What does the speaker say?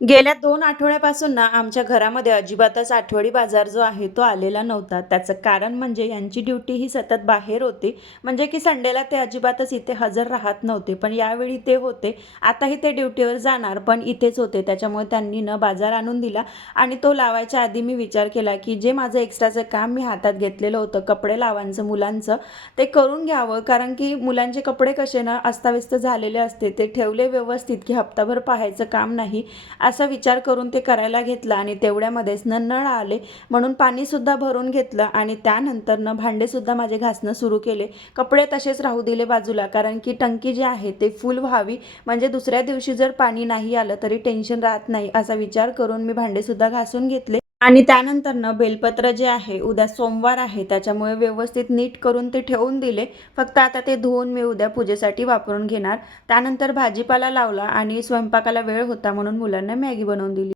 गेल्या दोन आठवड्यापासून ना आमच्या घरामध्ये अजिबातच आठवडी बाजार जो आहे तो आलेला नव्हता. त्याचं कारण म्हणजे यांची ड्युटी ही सतत बाहेर होती. म्हणजे की संडेला ते अजिबातच इथे हजर राहत नव्हते. पण यावेळी ते होते. आताही ते ड्युटीवर जाणार पण इथेच होते. त्याच्यामुळे त्यांनी न बाजार आणून दिला. आणि तो लावायच्या आधी मी विचार केला की जे माझं एक्स्ट्राचं काम मी हातात घेतलेलं होतं कपडे लावायचं मुलांचं ते करून घ्यावं. कारण की मुलांचे कपडे कसे ना अस्ताव्यस्त झालेले असते. ते ठेवले व्यवस्थित की हप्ताभर पाहायचं काम नाही. असा विचार करून ते करायला घेतलं आणि तेवढ्यामध्येच न नळ आले. म्हणून पाणीसुद्धा भरून घेतलं आणि त्यानंतर न भांडेसुद्धा माझे घासणं सुरू केले. कपडे तसेच राहू दिले बाजूला कारण की टंकी जी आहे ते फुल व्हावी. म्हणजे दुसऱ्या दिवशी जर पाणी नाही आलं तरी टेन्शन राहत नाही असा विचार करून मी भांडेसुद्धा घासून घेतले. आणि त्यानंतर बेलपत्र जे आहे उद्या सोमवार आहे त्याच्यामुळे व्यवस्थित नीट करून ते ठेवून दिले. फक्त आता ते धुवून मी उद्या पूजेसाठी वापरून घेणार. त्यानंतर भाजीपाला लावला आणि स्वयंपाकाला वेळ होता म्हणून मुलांना मॅगी बनवून दिली.